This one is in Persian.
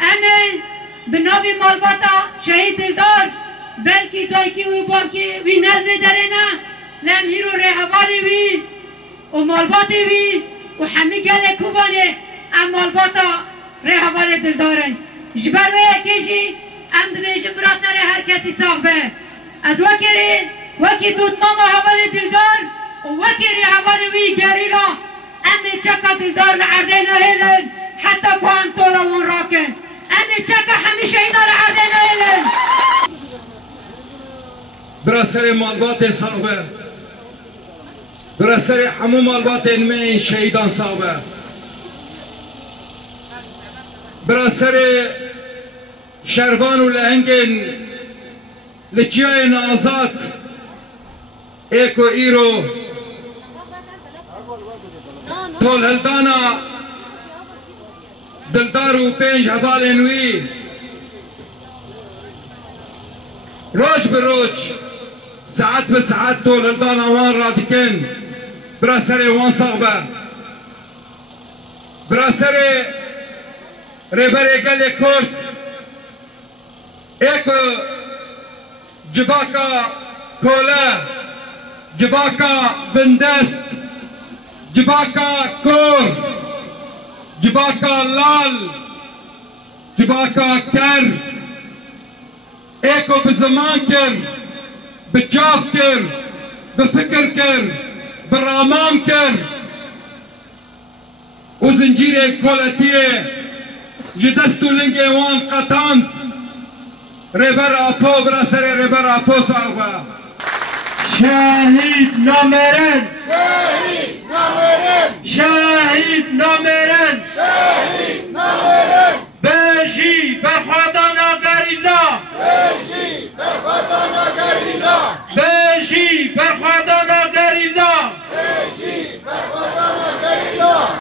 امن بناوی مالباتا شهید دلدار بلکی دایکی و باکی وی نلوی درنا لم هیرو رهوالی وی و مالباتی وی و همی گله کوبانه ام مالباتا رهوالی دلدارن جبروی کشی ام دبیشم براسر هر کسی ساخ به از وکی دود ماما حوالی دلدار و وکی رهوالی وی گریلا ام چکا دلدار لعردین هیلن حتی کوان طولا ون راکن ام چکا همیشه اینا لعردین هیلن براسر مالبات صعبه براسر حمو مالبات من شهیدان صعبه براسر شروان و لهنگن لچیای نازات ایکو ایرو طول هلدانا دلدار و پنج حوال نوی روج بروج ساعت بساعت طول هلدانا وان رادكن براسر وان صغبه براسر ريبري قال كورت ايكو جباكا كولا جباكا بندست جباكا كور جباكا لال جباكا كر ايكو بزمان كر بجاف كر بفكر كر بالرامام كر وزنجيري كولاتيه جدستو لنگي وان قطانت ريبر اپو براسر ريبر اپو صعبه شهيد نامرن شهيد نامرن شهيد نامرن شهيد نامرن